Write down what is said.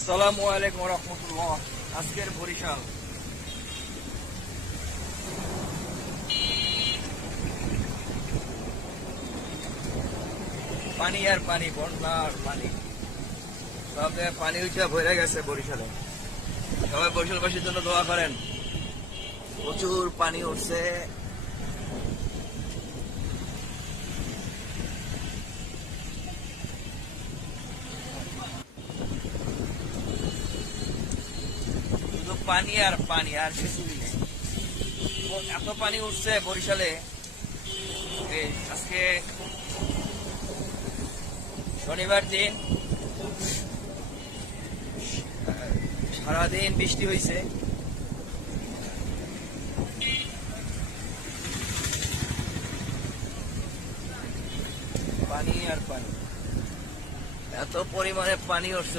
আসসালামু আলাইকুম রহমতুল্লাহ। আজকের বরিশাল পানি আর পানি, বন্যা আর পানি, সব জায়গায় পানি উঠে ভরে গেছে বরিশালে। সবাই বরিশালবাসীর জন্য দোয়া করেন। প্রচুর পানি উঠছে। শুধু পানি আর পানি, আর কিছুই নেই। এত পানি উঠছে বরিশালে। এই আজকে শনিবার দিন, সারাদিন বৃষ্টি হয়েছে। পানি আর পানি, এত পরিমাণে পানি উঠছে